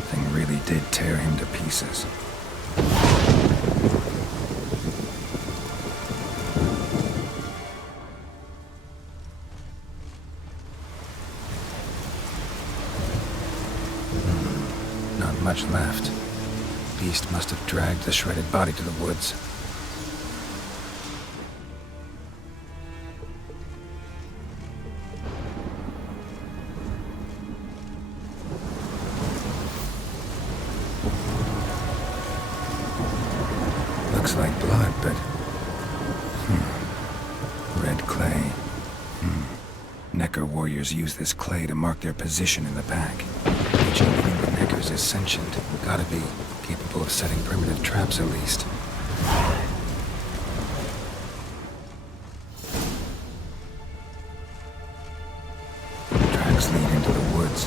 Something really did tear him to pieces. Not much left. Beast must have dragged the shredded body to the woods. Looks like blood, but... Red clay. Necker warriors use this clay to mark their position in the pack. Each living with Neckers is sentient. Gotta be capable of setting primitive traps at least. Tracks lead into the woods.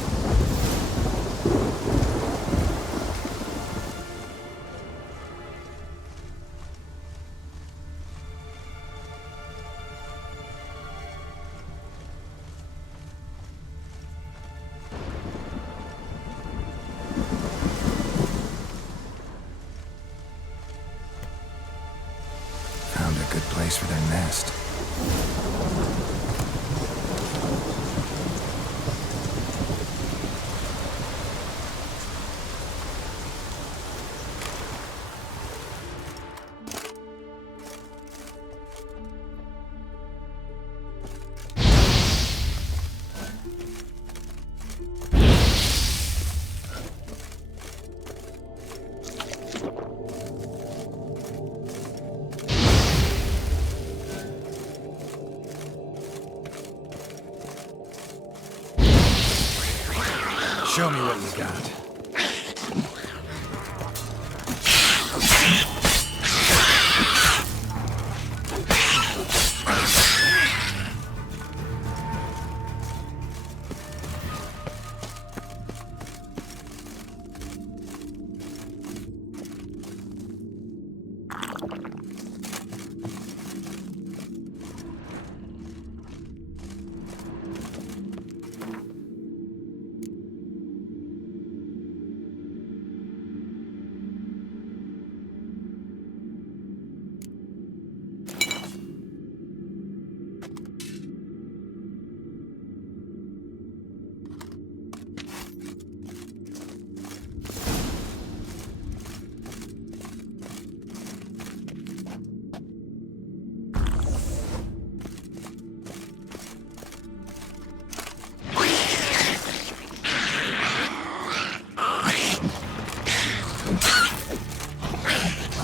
Found a good place for their nest. Show me what you got.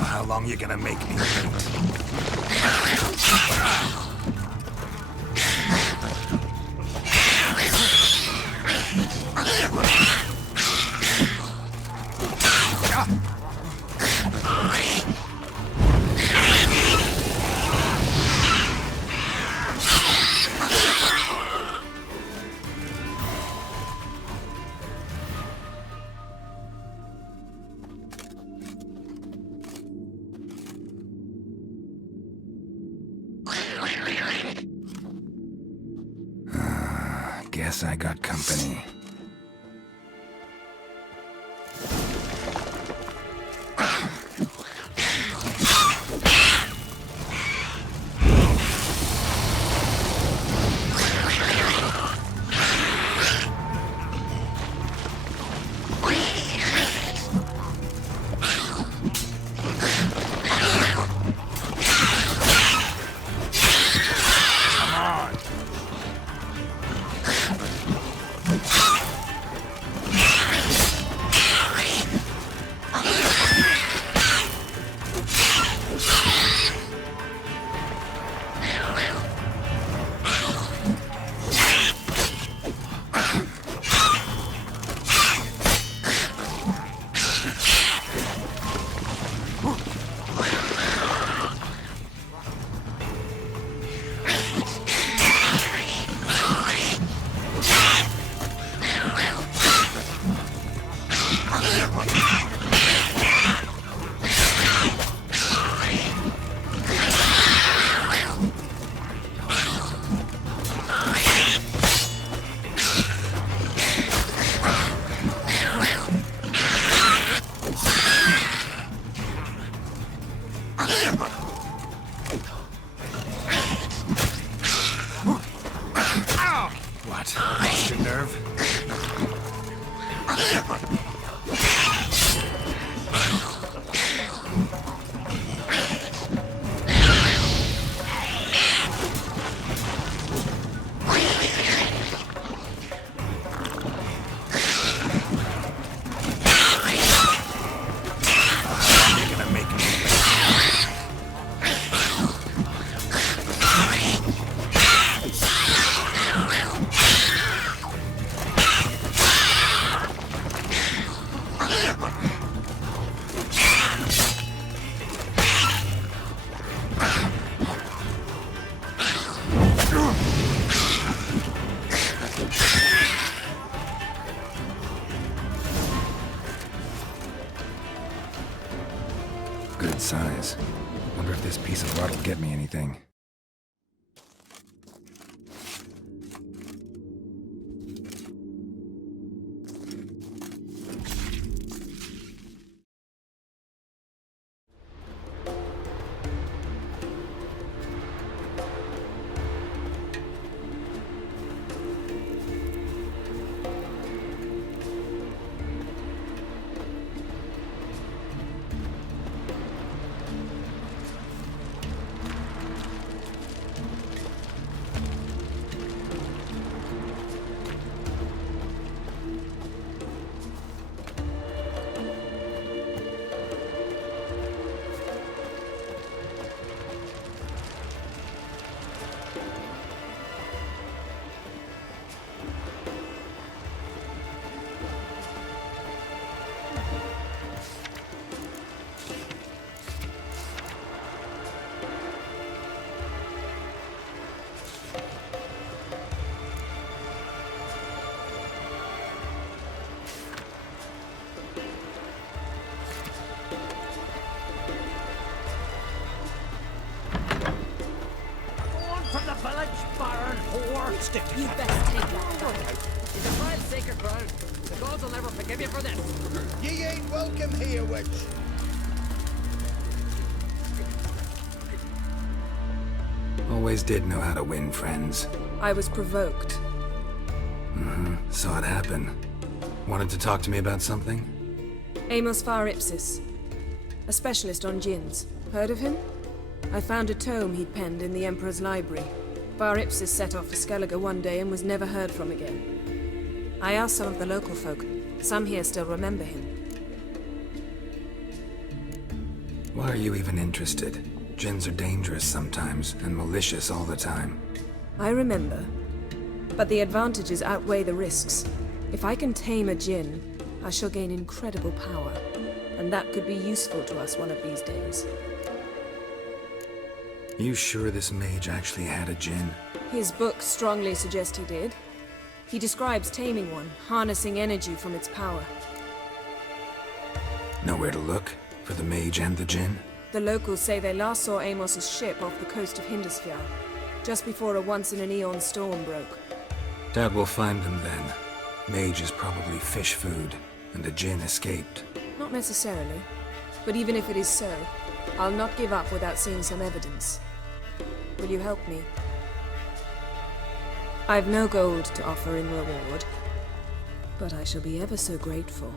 How long you gonna make me wait? Guess I got company. Good size. Wonder if this piece of rod will get me anything. Stick to You that. best take that back. You defiled sacred ground. The gods will never forgive you for this. Ye ain't welcome here, witch. Always did know how to win friends. I was provoked. Saw it happen. Wanted to talk to me about something? Amos var-ipsis. A specialist on djinns. Heard of him? I found a tome he'd penned in the Emperor's library. Var-ipsis set off for Skellige one day and was never heard from again. I asked some of the local folk. Some here still remember him. Why are you even interested? Djinns are dangerous sometimes, and malicious all the time. I remember. But the advantages outweigh the risks. If I can tame a djinn, I shall gain incredible power. And that could be useful to us one of these days. You sure this mage actually had a djinn? His books strongly suggest he did. He describes taming one, harnessing energy from its power. Nowhere to look? For the mage and the djinn? The locals say they last saw Amos's ship off the coast of Hindisfjall, just before a once-in-an-eon storm broke. Doubt we'll find them then. Mage is probably fish food, and the djinn escaped. Not necessarily. But even if it is so, I'll not give up without seeing some evidence. Will you help me? I've no gold to offer in reward, but I shall be ever so grateful.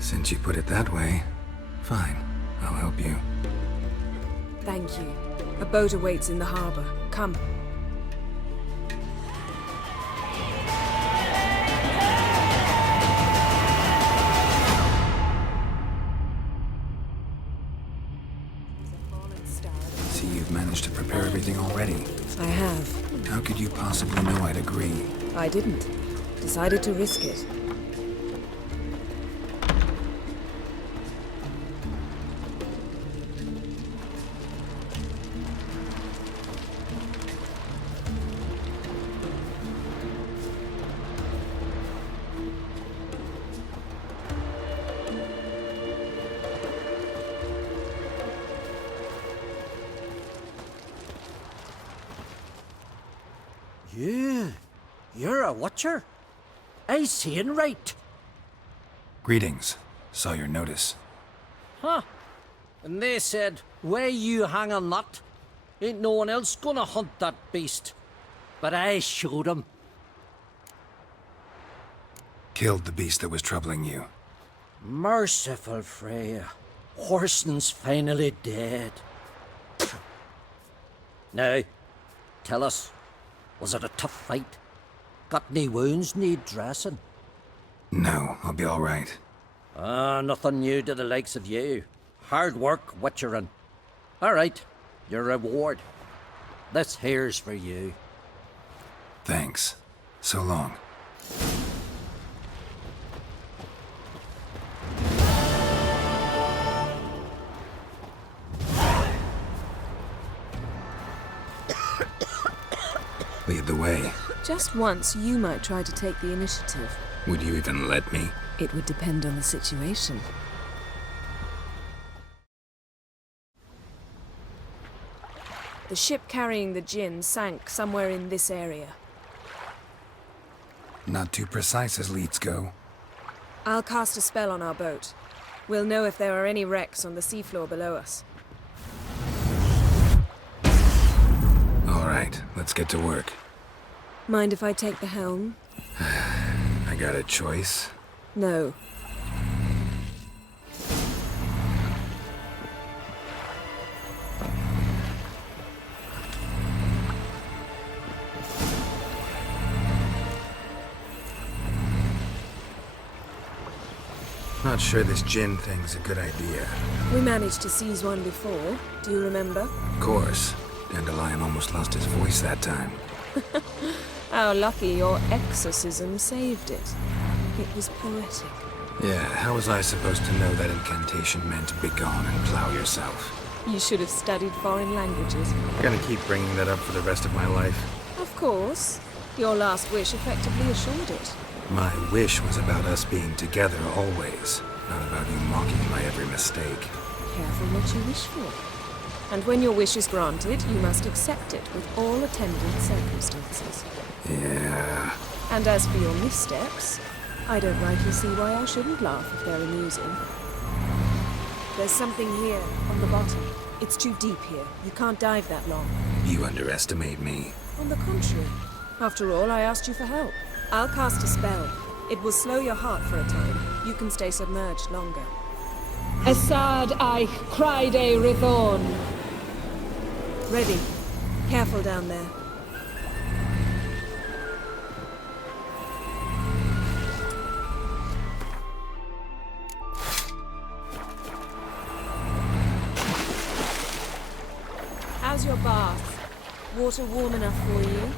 Since you put it that way, fine. I'll help you. Thank you. A boat awaits in the harbor. Come. See, you've managed to prepare everything already. I have. How could you possibly know I'd agree? I didn't. Decided to risk it. You're a watcher? I seeing right. Greetings. Saw your notice. Huh. And they said, where you hang on that, ain't no one else gonna hunt that beast. But I showed 'em. Killed the beast that was troubling you. Merciful Freya. Horson's finally dead. Now, tell us, was it a tough fight? Got any wounds need dressing? No, I'll be all right. Nothing new to the likes of you. Hard work, witcherin'. All right, your reward. This here's for you. Thanks. So long. way. Just once, you might try to take the initiative. Would you even let me? It would depend on the situation. The ship carrying the Jinn sank somewhere in this area. Not too precise as leads go. I'll cast a spell on our boat. We'll know if there are any wrecks on the seafloor below us. All right, let's get to work. Mind if I take the helm? I got a choice. No. Not sure this Jinn thing's a good idea. We managed to seize one before. Do you remember? Of course. Dandelion almost lost his voice that time. How lucky your exorcism saved it. It was poetic. Yeah, how was I supposed to know that incantation meant begone and plow yourself? You should have studied foreign languages. Gonna keep bringing that up for the rest of my life. Of course. Your last wish effectively assured it. My wish was about us being together always, not about you mocking my every mistake. Careful what you wish for. And when your wish is granted, you must accept it with all attendant circumstances. Yeah. And as for your missteps, I don't rightly see why I shouldn't laugh if they're amusing. There's something here, on the bottom. It's too deep here. You can't dive that long. You underestimate me. On the contrary. After all, I asked you for help. I'll cast a spell. It will slow your heart for a time. You can stay submerged longer. Assad Eich Cryde Rithorn. Ready. Careful down there. How's your bath? Water warm enough for you?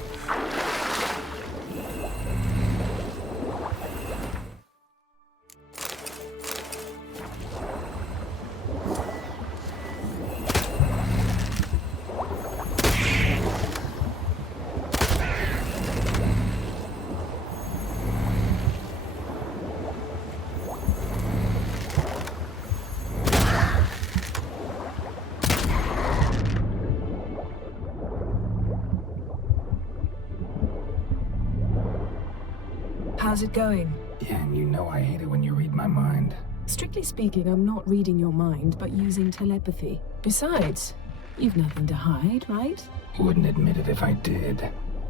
How's it going? Yeah, and you know I hate it when you read my mind. Strictly speaking, I'm not reading your mind, but using telepathy. Besides, you've nothing to hide, right? Wouldn't admit it if I did.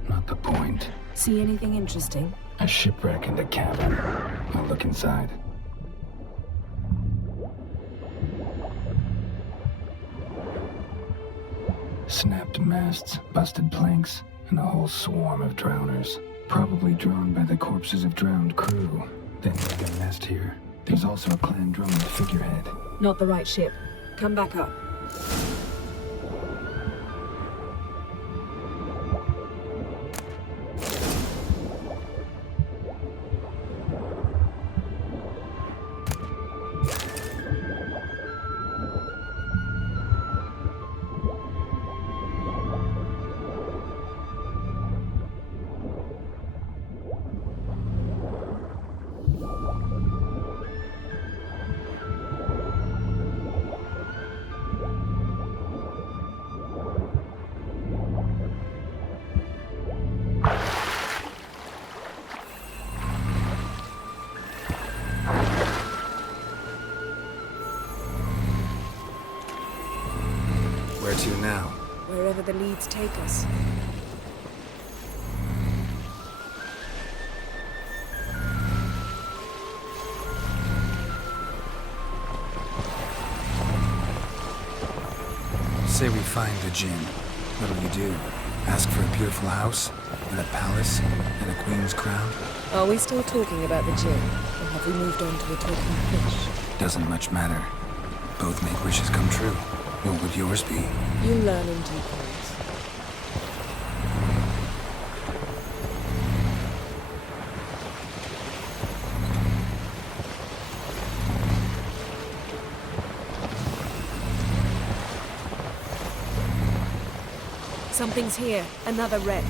Not the point. See anything interesting? A shipwreck and a cabin. I'll look inside. Snapped masts, busted planks, and a whole swarm of drowners. Probably drawn by the corpses of drowned crew. Then make a nest here. There's also a clan drum and figurehead. Not the right ship. Come back up. Where to now? Wherever the leads take us. Say we find the Jinn. What'll you do? Ask for a beautiful house? And a palace? And a queen's crown? Are we still talking about the Jinn? Or have we moved on to a talking fish? Doesn't much matter. Both make wishes come true. What would yours be? You learn in due course. Something's here. Another wreck.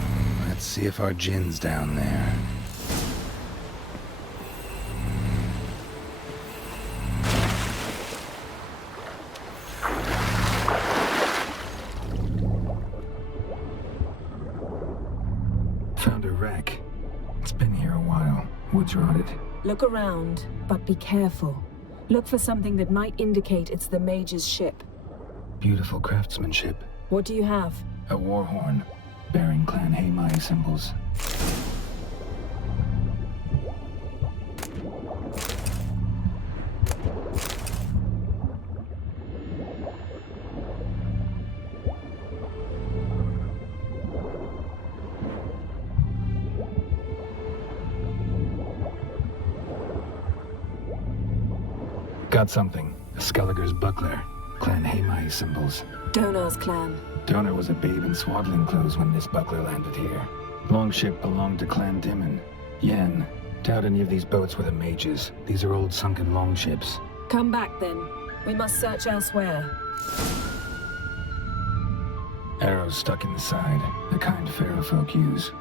Let's see if our gin's down there. Found a wreck. It's been here a while. Wood's rotted. Look around, but be careful. Look for something that might indicate it's the mage's ship. Beautiful craftsmanship. What do you have? A war horn, bearing Clan Haemai symbols. Got something. A Skelliger's buckler. Clan Haemai symbols. Donar's clan. Donar was a babe in swaddling clothes when this buckler landed here. Longship belonged to Clan Dimon. Yen, doubt any of these boats were the mages. These are old sunken longships. Come back then. We must search elsewhere. Arrows stuck in the side, the kind Pharaoh folk use.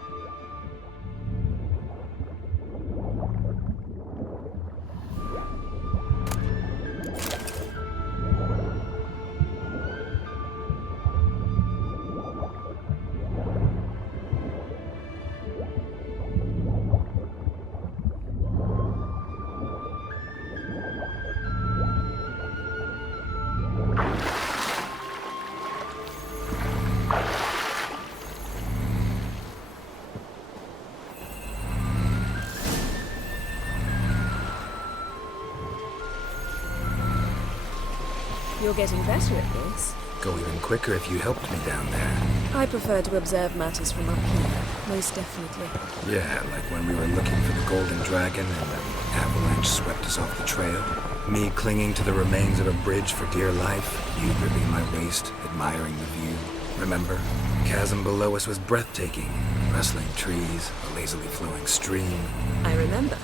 You're getting better at this. Go even quicker if you helped me down there. I prefer to observe matters from up here, most definitely. Yeah, like when we were looking for the Golden Dragon and the avalanche swept us off the trail. Me clinging to the remains of a bridge for dear life. You gripping my waist, admiring the view. Remember? The chasm below us was breathtaking. Rustling trees, a lazily flowing stream. I remember,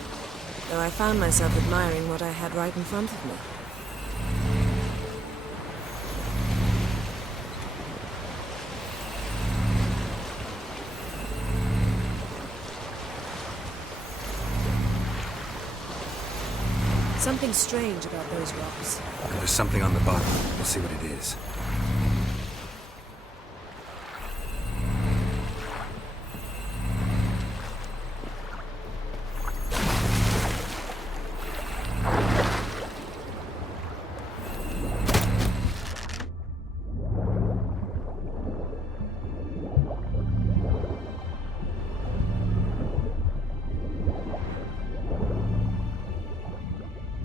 though I found myself admiring what I had right in front of me. Something strange about those rocks. And there's something on the bottom. We'll see what it is.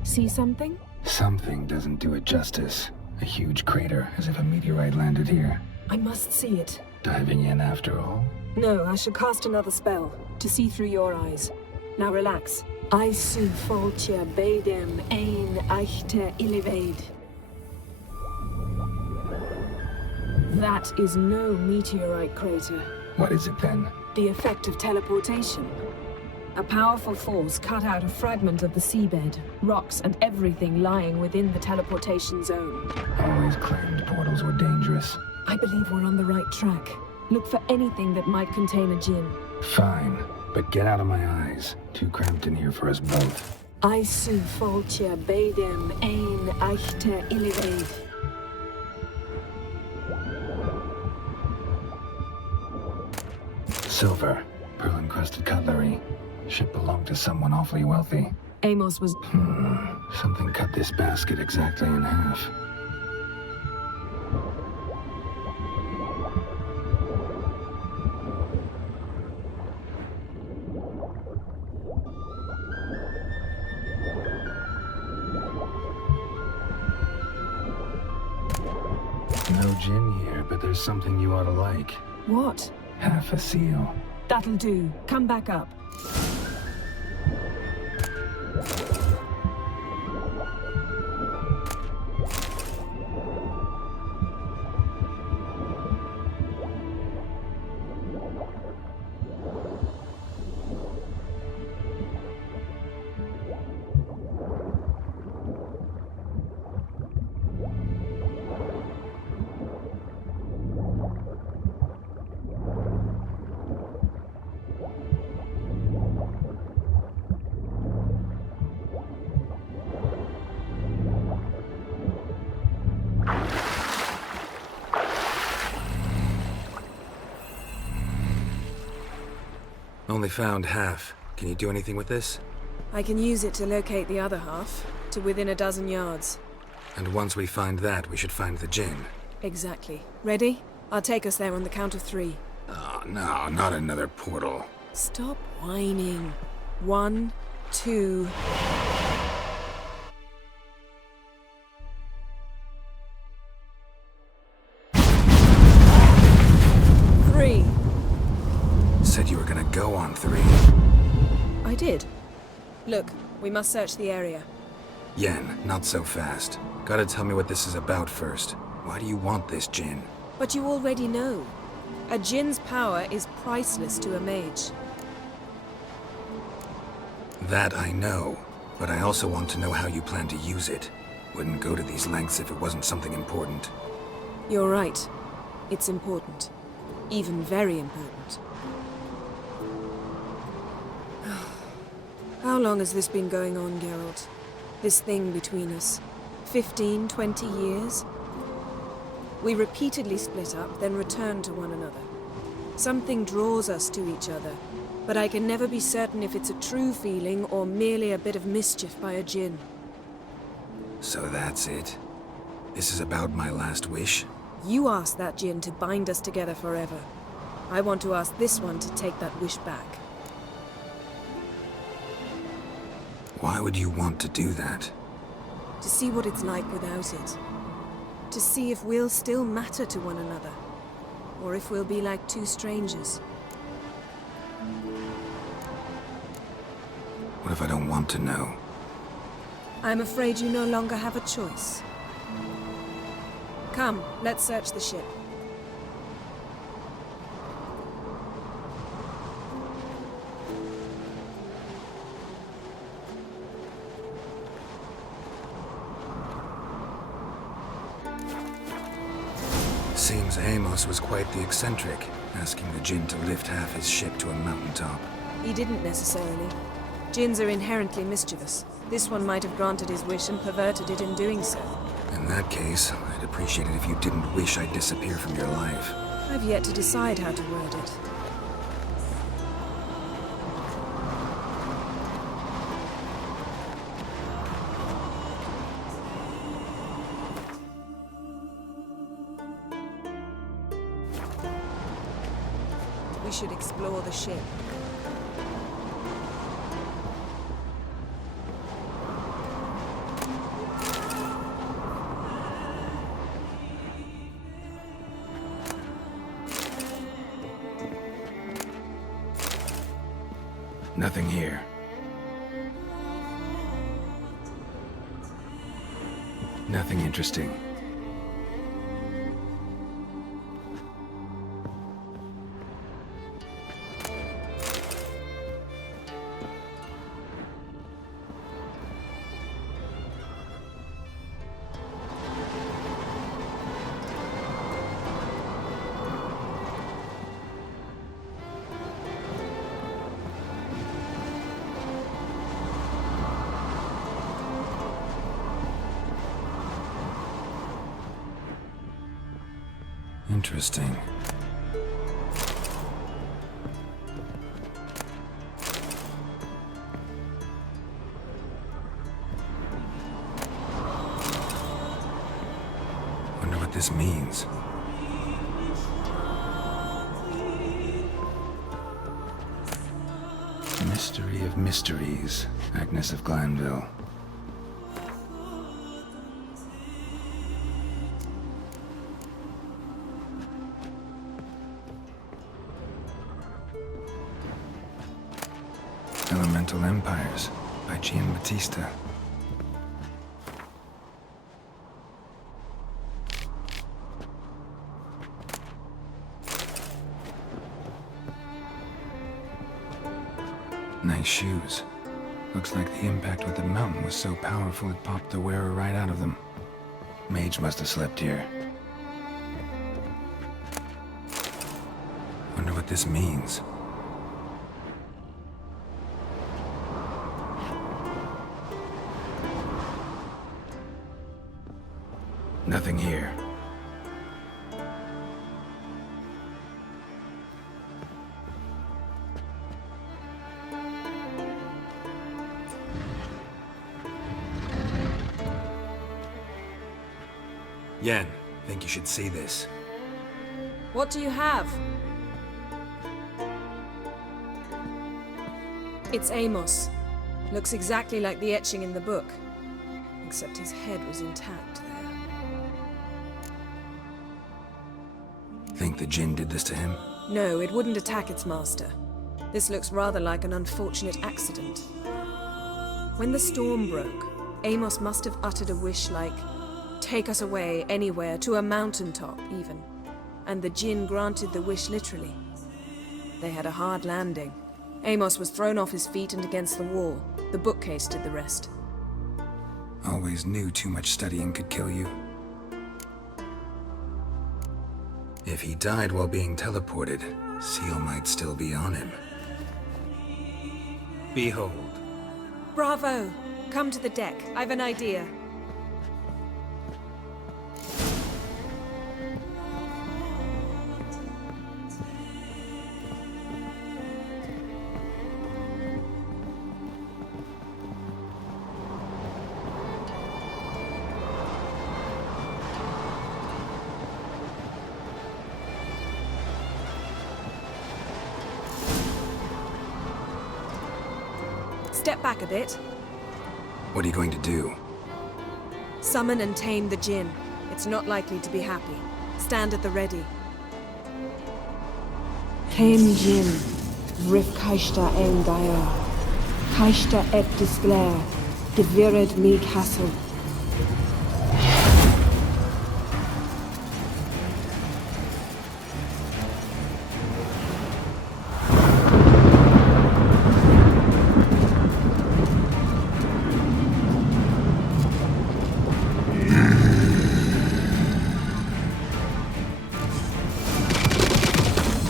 See something? Something doesn't do it justice. A huge crater, as if a meteorite landed here. I must see it. Diving in after all? No, I shall cast another spell, to see through your eyes. Now relax. I su foltia beidem ein eichte illivaid. That is no meteorite crater. What is it then? The effect of teleportation. A powerful force cut out a fragment of the seabed, rocks and everything lying within the teleportation zone. Always claimed portals were dangerous. I believe we're on the right track. Look for anything that might contain a djinn. Fine, but get out of my eyes. Too cramped in here for us both. I su foltia beidem ein eichte illivaid. Silver, pearl-encrusted cutlery. Ship belonged to someone awfully wealthy. Amos was... Something cut this basket exactly in half. No gin here, but there's something you ought to like. What? Half a seal. That'll do. Come back up. only found half. Can you do anything with this? I can use it to locate the other half, to within a dozen yards. And once we find that, we should find the Jinn. Exactly. Ready? I'll take us there on the count of 3. Oh, no, not another portal. Stop whining. 1, 2... Said you were gonna go on 3. I did. Look, we must search the area. Yen, not so fast. Gotta tell me what this is about first. Why do you want this Jinn? But you already know. A Jinn's power is priceless to a mage. That I know, but I also want to know how you plan to use it. Wouldn't go to these lengths if it wasn't something important. You're right. It's important. Even very important. How long has this been going on, Geralt? This thing between us? 15, 20 years? We repeatedly split up, then returned to one another. Something draws us to each other, but I can never be certain if it's a true feeling or merely a bit of mischief by a Jinn. So that's it. This is about my last wish? You asked that Jinn to bind us together forever. I want to ask this one to take that wish back. Why would you want to do that? To see what it's like without it. To see if we'll still matter to one another. Or if we'll be like two strangers. What if I don't want to know? I'm afraid you no longer have a choice. Come, let's search the ship. Seems Amos was quite the eccentric, asking the Jinn to lift half his ship to a mountaintop. He didn't necessarily. Jinns are inherently mischievous. This one might have granted his wish and perverted it in doing so. In that case, I'd appreciate it if you didn't wish I'd disappear from your life. I've yet to decide how to word it. We should explore the ship. Nothing here. Nothing interesting. Interesting. Wonder what this means. Mystery of mysteries, Agnes of Glanville. Elemental Empires by Giambattista. Nice shoes. Looks like the impact with the mountain was so powerful it popped the wearer right out of them. Mage must have slept here. Wonder what this means. Nothing here. Yen, think you should see this. What do you have? It's Amos. Looks exactly like the etching in the book. Except his head was intact there. Think the Jinn did this to him? No, it wouldn't attack its master. This looks rather like an unfortunate accident. When the storm broke, Amos must have uttered a wish like, "Take us away, anywhere, to a mountaintop, even." And the Jinn granted the wish literally. They had a hard landing. Amos was thrown off his feet and against the wall. The bookcase did the rest. Always knew too much studying could kill you. If he died while being teleported, Seal might still be on him. Behold. Bravo! Come to the deck. I've an idea. Step back a bit. What are you going to do? Summon and tame the Jinn. It's not likely to be happy. Stand at the ready. Tame Jinn, Rif Kaishta Engaya, Kaishta et Disglair, Devired me Castle.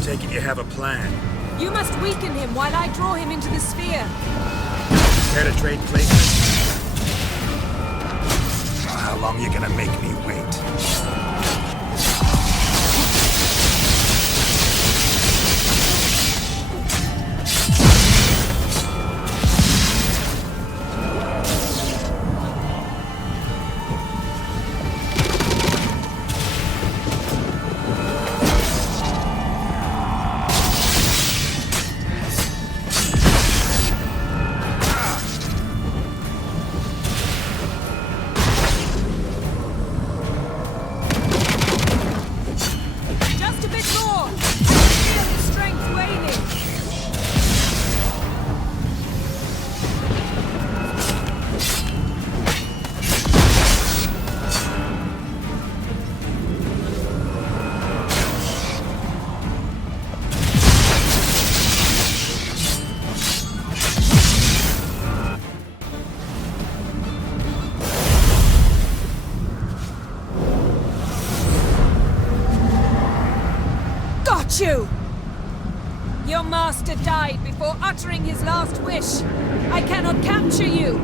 Take it you have a plan. You must weaken him while I draw him into the sphere. Care to trade places? How long you gonna make me wait? Just a bit more! I feel his strength waning! Got you! Your master died before uttering his last wish. I cannot capture you.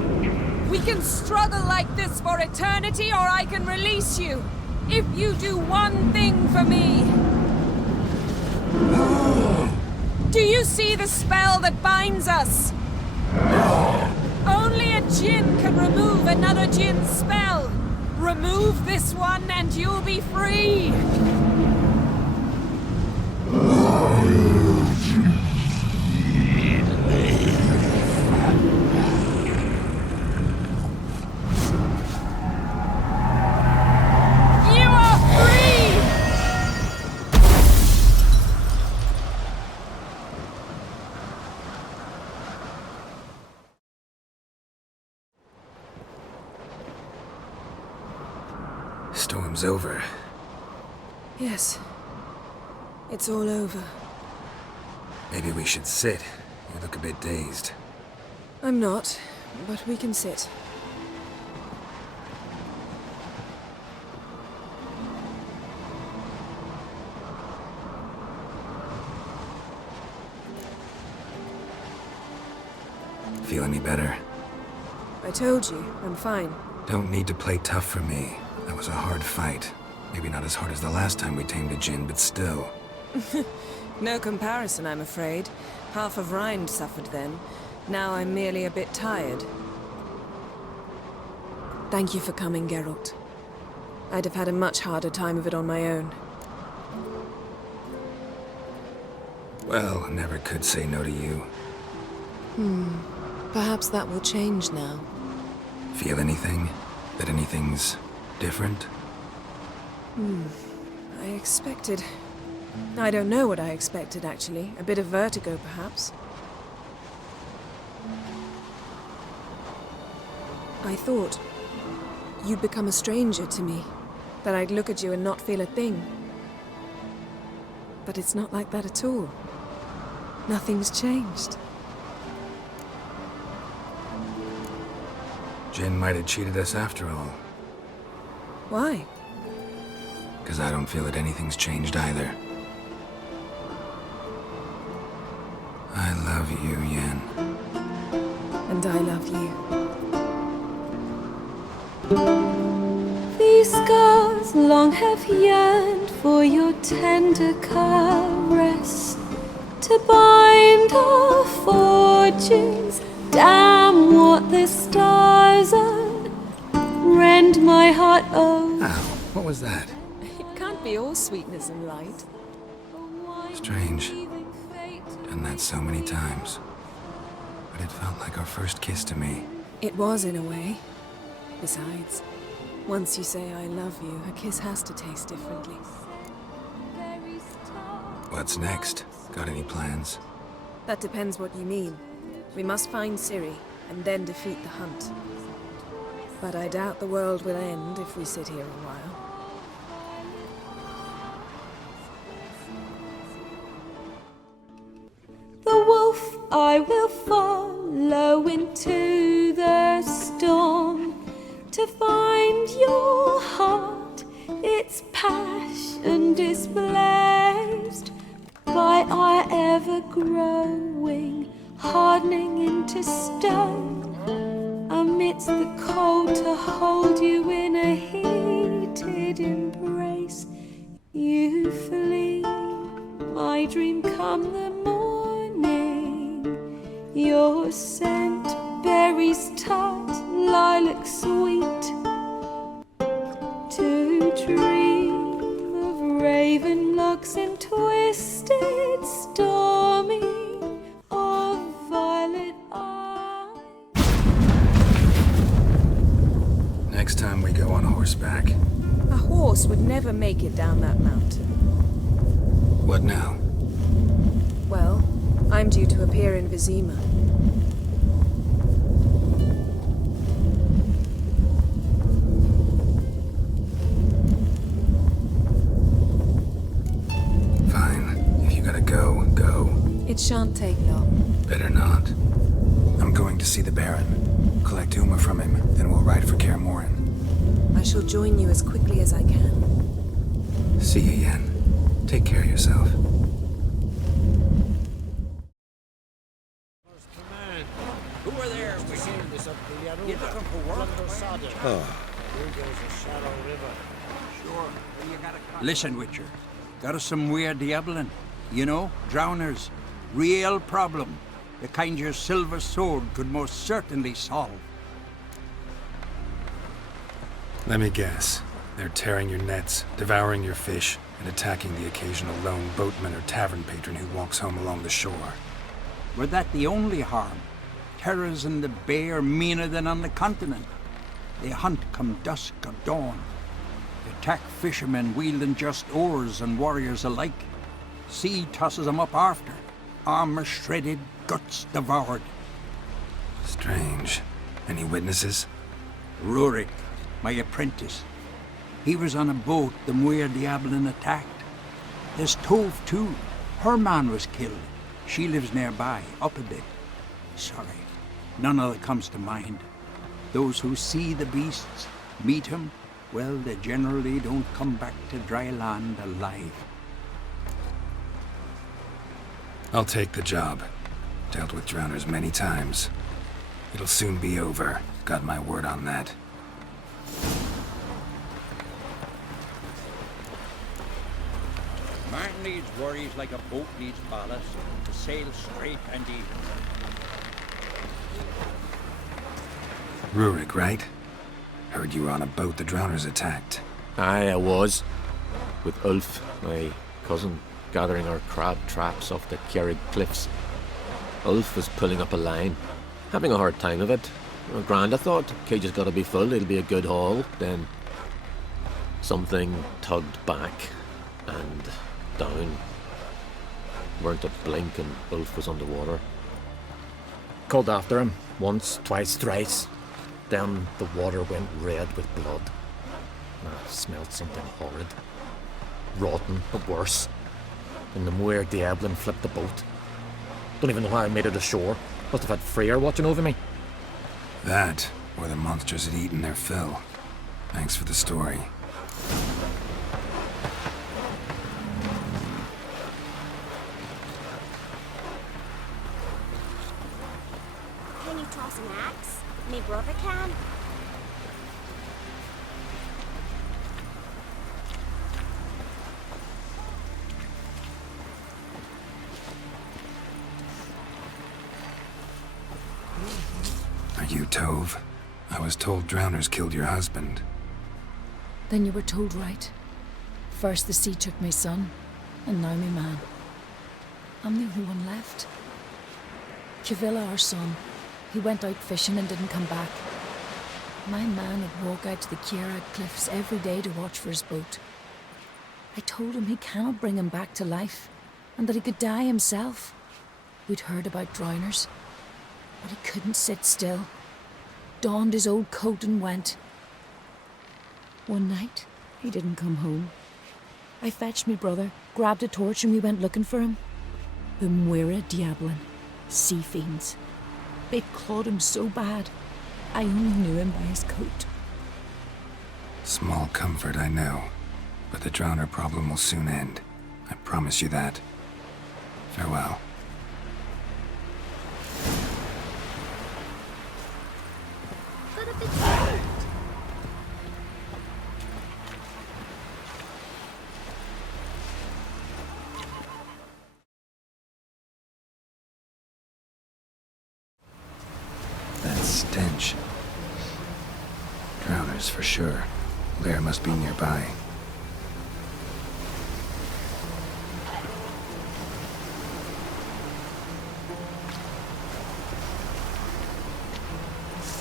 We can struggle like this for eternity, or I can release you. If you do one thing for me. Do you see the spell that binds us? Only a Jinn can remove another Jinn's spell. Remove this one and you'll be free. You are free! Storm's over. Yes. It's all over. Maybe we should sit. You look a bit dazed. I'm not, but we can sit. Feel any better? I told you, I'm fine. Don't need to play tough for me. That was a hard fight. Maybe not as hard as the last time we tamed a Jinn, but still. No comparison, I'm afraid. Half of Rind suffered then. Now I'm merely a bit tired. Thank you for coming, Geralt. I'd have had a much harder time of it on my own. Well, never could say no to you. Perhaps that will change now. Feel anything? That anything's different? I expected... I don't know what I expected, actually. A bit of vertigo, perhaps. I thought you'd become a stranger to me. That I'd look at you and not feel a thing. But it's not like that at all. Nothing's changed. Jinn might have cheated us after all. Why? Because I don't feel that anything's changed either. I love you, Yen. And I love you. These scars long have yearned for your tender caress, to bind our fortunes. Damn what the stars are, rend my heart. Oh, Ow, what was that? It can't be all sweetness and light. Strange. Done that so many times. But it felt like our first kiss to me. It was, in a way. Besides, once you say I love you, a kiss has to taste differently. What's next? Got any plans? That depends what you mean. We must find Ciri, and then defeat the hunt. But I doubt the world will end if we sit here a while. the wolf I will follow into the storm, to find your heart, its passion displaced by our ever-growing, hardening into stone. Amidst the cold, to hold you in a heated embrace, you flee. My dream come the morning, your scent, berries tart, lilac sweet, to dream of raven locks and twisted stormy of violet eye. Next time we go on horseback. A horse would never make it down that mountain. What now? Well, I'm due to appear in Vizima. Fine. If you gotta go, go. It shan't take long. Better not. I'm going to see the Baron. Collect Uma from him, then we'll ride for Kaer Morhen. I shall join you as quickly as I can. See you, Yen. Take care of yourself. Who are there? You looking for work? Listen, Witcher. Got us some weird diabling. You know, drowners. Real problem. The kind your silver sword could most certainly solve. Let me guess. They're tearing your nets, devouring your fish, and attacking the occasional lone boatman or tavern patron who walks home along the shore. Were that the only harm? Terrors in the bay are meaner than on the continent. They hunt come dusk or dawn. They attack fishermen wielding just oars and warriors alike. Sea tosses them up after. Armor shredded, guts devoured. Strange. Any witnesses? Rurik, my apprentice. He was on a boat the Muir Diablin attacked. There's Tove too. Her man was killed. She lives nearby, up a bit. Sorry, none other comes to mind. Those who see the beasts, meet him, well, they generally don't come back to dry land alive. I'll take the job. Dealt with drowners many times. It'll soon be over. Got my word on that. Martin needs worries like a boat needs ballast, to sail straight and even. Rurik, right? Heard you were on a boat the drowners attacked. Aye, I was. With Ulf, my cousin, gathering our crab traps off the Kjerrig cliffs. Ulf was pulling up a line, having a hard time of it. Well, grand, I thought. Cage has got to be full, it'll be a good haul. Then something tugged back and down. Weren't a blink and Ulf was underwater. Called after him once, twice, thrice. Then the water went red with blood. I smelled something horrid. Rotten, but worse. And the Muir Diablin flipped the boat. Don't even know how I made it ashore. Must have had Freyr watching over me. That, or the monsters had eaten their fill. Thanks for the story. Can you toss an axe? Me brother can. Are you Tove? I was told drowners killed your husband. Then you were told right. First the sea took my son, and now me man. I'm the only one left. Kavilla, our son, he went out fishing and didn't come back. My man would walk out to the Kjerrig cliffs every day to watch for his boat. I told him he cannot bring him back to life, and that he could die himself. We'd heard about drowners, but he couldn't sit still. Donned his old coat and went. One night, he didn't come home. I fetched me brother, grabbed a torch, and we went looking for him. The Muir Diablin, sea fiends. They clawed him so bad, I only knew him by his coat. Small comfort, I know. But the drowner problem will soon end. I promise you that. Farewell. Could have been saved. That stench. Drowners for sure. Lair must be nearby.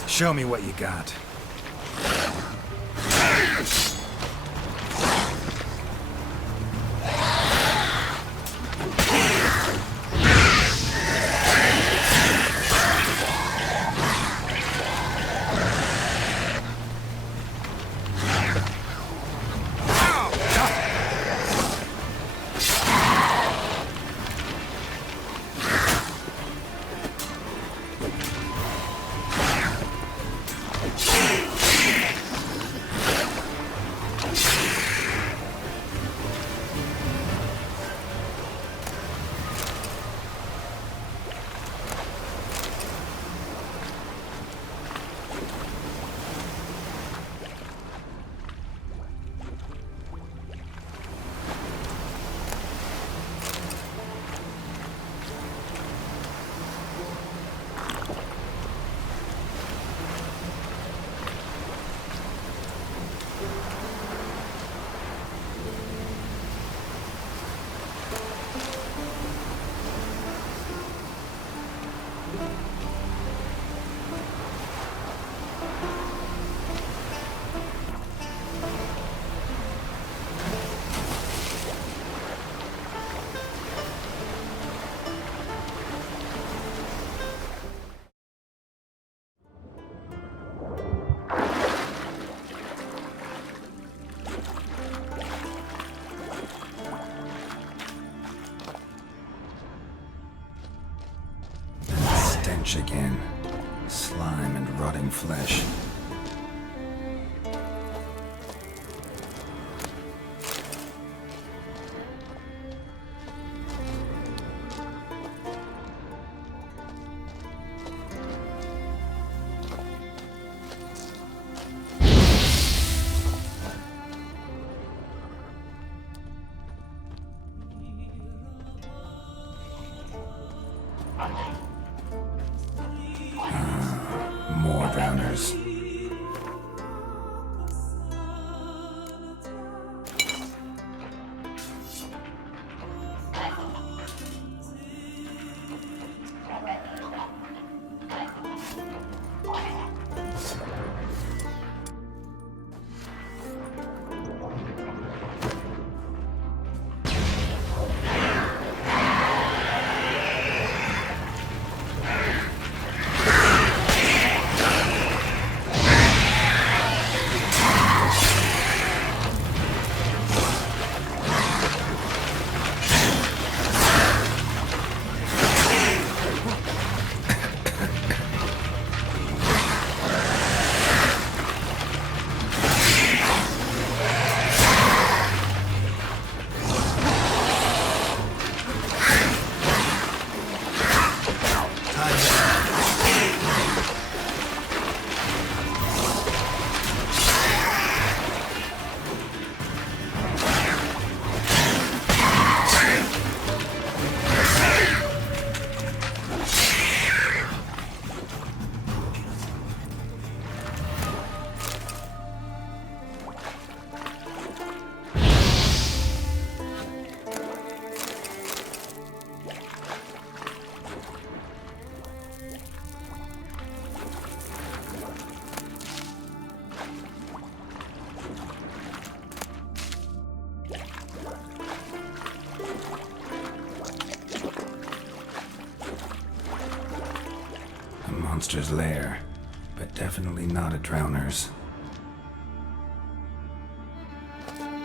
Show me what you got. Again. Slime and rotting flesh. More drowners. monster's lair, but definitely not a drowner's.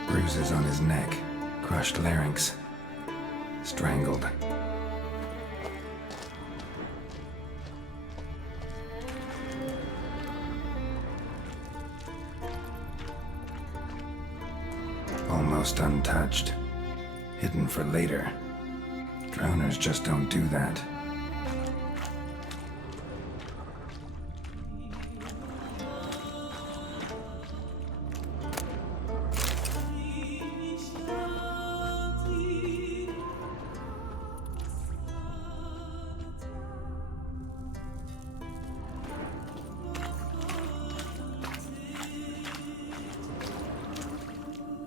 Bruises on his neck, crushed larynx, strangled. Almost untouched, hidden for later. Drowners just don't do that.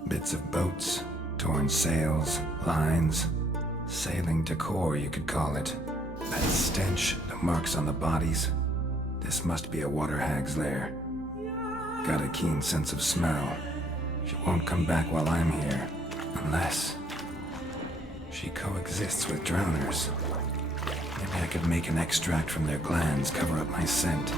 Bits of boats, torn sails, lines, sailing decor, you could call it. That stench, the marks on the bodies. This must be a water hag's lair. Got a keen sense of smell. She won't come back while I'm here, unless she coexists with drowners. Maybe I could make an extract from their glands cover up my scent.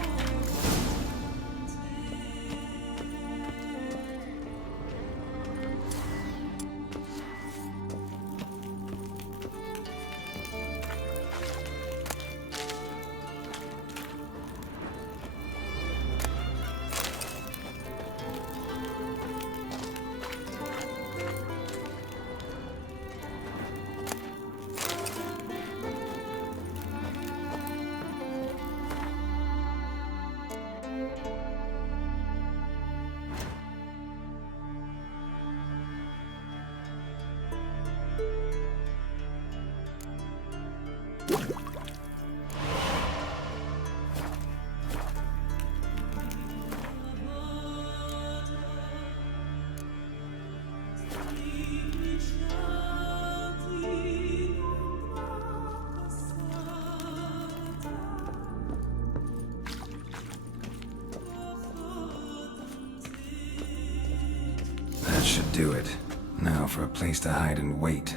That should do it. Now for a place to hide and wait.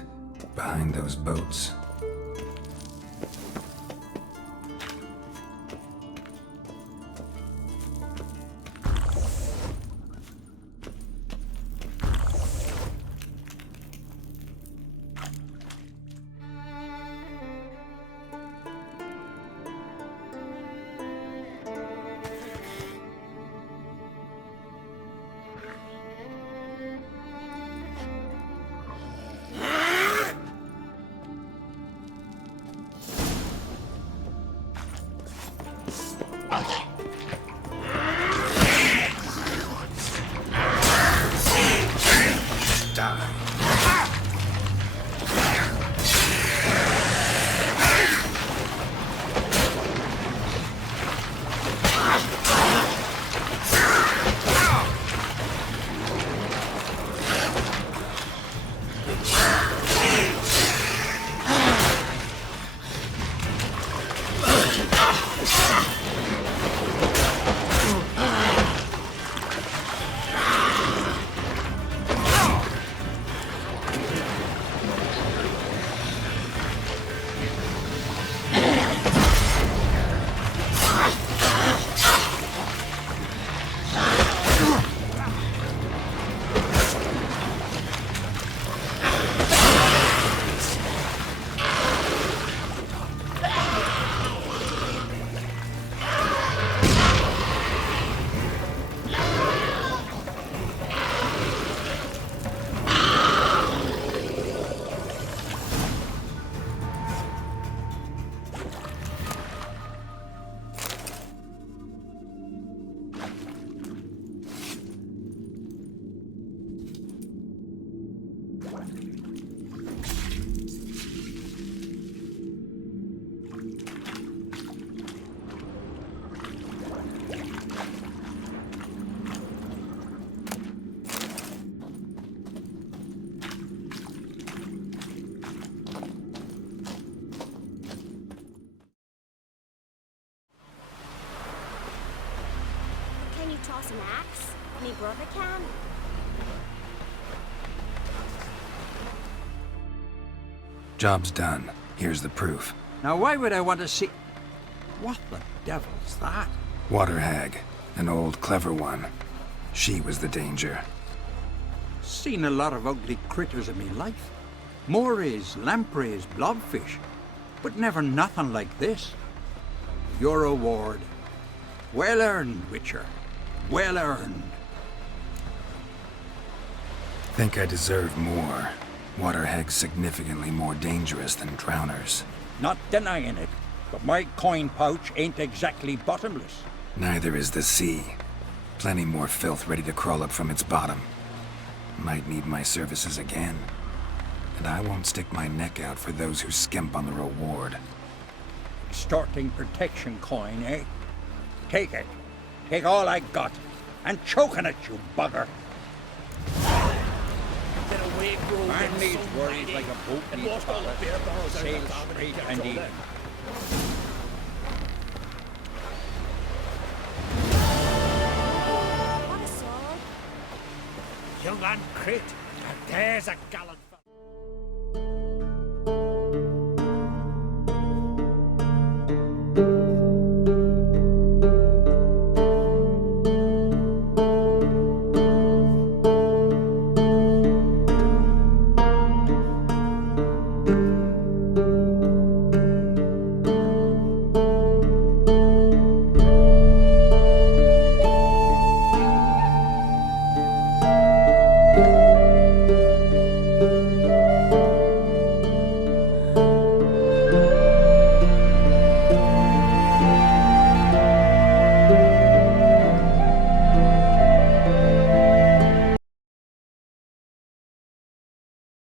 Behind those boats. Toss an axe? Me brother can? Job's done. Here's the proof. Now why would I want to see... What the devil's that? Water hag. An old, clever one. She was the danger. Seen a lot of ugly critters in me life. Morays, lampreys, blobfish. But never nothing like this. Your reward. Well earned, Witcher. Well earned. Think I deserve more. Water hags significantly more dangerous than drowners. Not denying it, but my coin pouch ain't exactly bottomless. Neither is the sea. Plenty more filth ready to crawl up from its bottom. Might need my services again. And I won't stick my neck out for those who skimp on the reward. Extorting protection coin, eh? Take it. Take all I got. And choking it, you bugger. Man needs worries like a boat needs ballast. Sail straight and even. What a sword. Young and Crit, there's a gallant